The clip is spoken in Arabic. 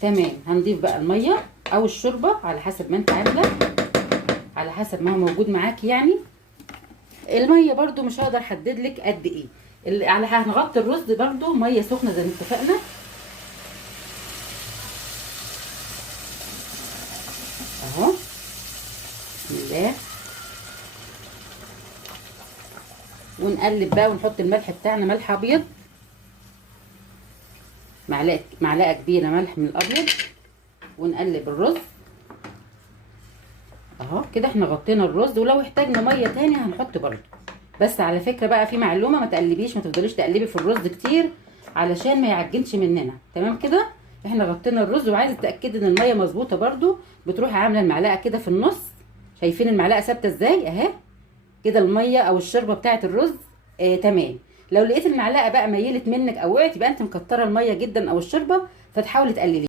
تمام. هنضيف بقى الميه او الشوربه على حسب ما انت عامله، على حسب ما هو موجود معاكي يعني. الميه برده مش هقدر احدد لك قد ايه. على هنغطي الرز برده ميه سخنه زي ما اتفقنا. اهو بسم الله. ونقلب بقى ونحط الملح بتاعنا، ملح ابيض، معلقه كبيره ملح من الابيض. ونقلب الرز اهو كده. احنا غطينا الرز، ولو احتاجنا ميه تاني هنحط برده. بس على فكره بقى في معلومه، ما تقلبيش، ما تفضليش تقلبي في الرز كتير علشان ما يعجنش مننا. تمام كده. احنا غطينا الرز، وعايزه تتاكدي ان الميه مظبوطه برده، بتروحي عامله المعلقه كده في النص. شايفين المعلقه ثابته ازاي اهي كده؟ الميه او الشوربه بتاعه الرز تمام. لو لقيت المعلقه بقى ميلت منك او وقعت، يبقى انت مكتره الميه جدا او الشوربه، فتحاولي تقللي.